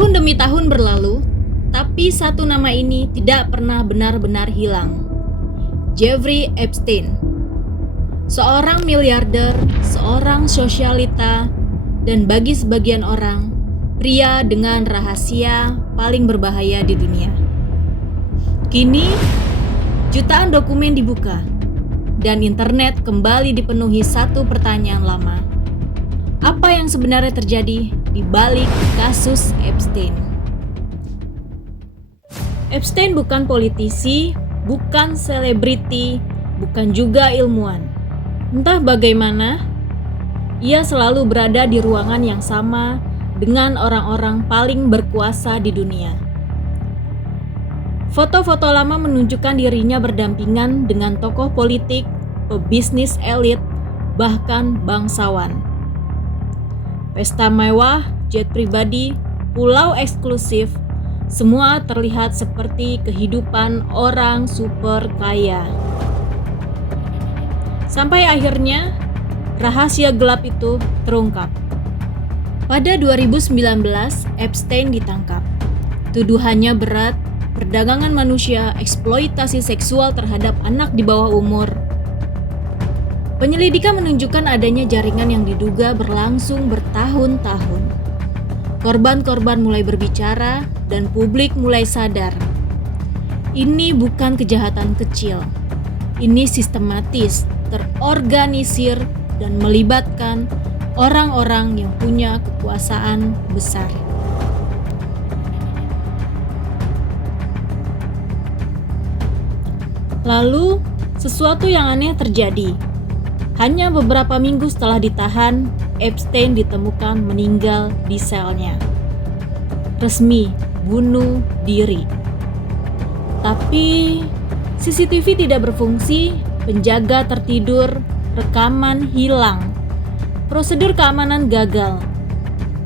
Tahun demi tahun berlalu, tapi satu nama ini tidak pernah benar-benar hilang. Jeffrey Epstein. Seorang miliarder, seorang sosialita, dan bagi sebagian orang, pria dengan rahasia paling berbahaya di dunia. Kini, jutaan dokumen dibuka, dan internet kembali dipenuhi satu pertanyaan lama. Apa yang sebenarnya terjadi di balik kasus Epstein? Epstein bukan politisi, bukan selebriti, bukan juga ilmuwan. Entah bagaimana, ia selalu berada di ruangan yang sama dengan orang-orang paling berkuasa di dunia. Foto-foto lama menunjukkan dirinya berdampingan dengan tokoh politik, pebisnis elit, bahkan bangsawan. Pesta mewah, jet pribadi, pulau eksklusif, semua terlihat seperti kehidupan orang super kaya. Sampai akhirnya, rahasia gelap itu terungkap. Pada 2019, Epstein ditangkap. Tuduhannya berat, perdagangan manusia, eksploitasi seksual terhadap anak di bawah umur. Penyelidikan menunjukkan adanya jaringan yang diduga berlangsung bertahun-tahun. Korban-korban mulai berbicara dan publik mulai sadar. Ini bukan kejahatan kecil. Ini sistematis, terorganisir, dan melibatkan orang-orang yang punya kekuasaan besar. Lalu, sesuatu yang aneh terjadi. Hanya beberapa minggu setelah ditahan, Epstein ditemukan meninggal di selnya. Resmi, bunuh diri. Tapi CCTV tidak berfungsi, penjaga tertidur, rekaman hilang, prosedur keamanan gagal.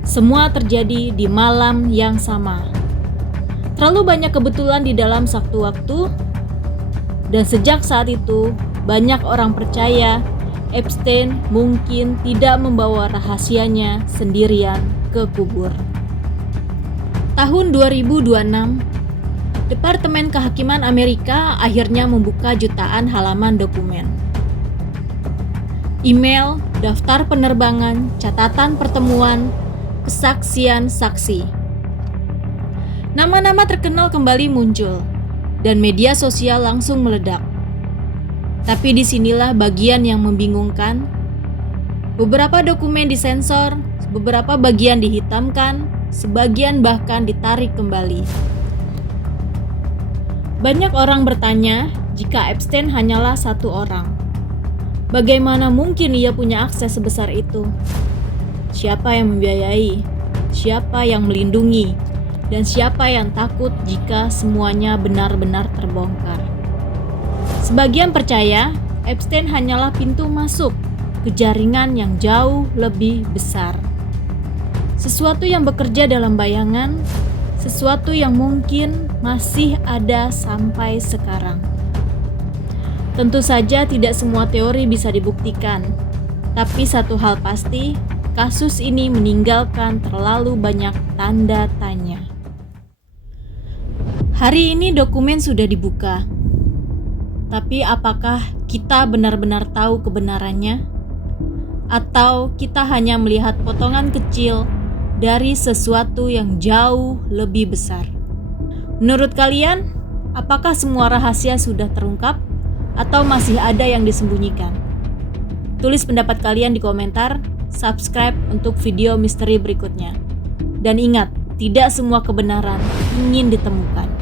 Semua terjadi di malam yang sama. Terlalu banyak kebetulan di dalam satu waktu, dan sejak saat itu banyak orang percaya Epstein mungkin tidak membawa rahasianya sendirian ke kubur. Tahun 2026, Departemen Kehakiman Amerika akhirnya membuka jutaan halaman dokumen. Email, daftar penerbangan, catatan pertemuan, kesaksian saksi. Nama-nama terkenal kembali muncul, dan media sosial langsung meledak. Tapi disinilah bagian yang membingungkan. Beberapa dokumen disensor, beberapa bagian dihitamkan, sebagian bahkan ditarik kembali. Banyak orang bertanya, jika Epstein hanyalah satu orang, bagaimana mungkin ia punya akses sebesar itu? Siapa yang membiayai? Siapa yang melindungi? Dan siapa yang takut jika semuanya benar-benar terbongkar? Sebagian percaya Epstein hanyalah pintu masuk ke jaringan yang jauh lebih besar. Sesuatu yang bekerja dalam bayangan, sesuatu yang mungkin masih ada sampai sekarang. Tentu saja tidak semua teori bisa dibuktikan, tapi satu hal pasti, kasus ini meninggalkan terlalu banyak tanda tanya. Hari ini dokumen sudah dibuka. Tapi apakah kita benar-benar tahu kebenarannya? Atau kita hanya melihat potongan kecil dari sesuatu yang jauh lebih besar? Menurut kalian, apakah semua rahasia sudah terungkap? Atau masih ada yang disembunyikan? Tulis pendapat kalian di komentar, subscribe untuk video misteri berikutnya. Dan ingat, tidak semua kebenaran ingin ditemukan.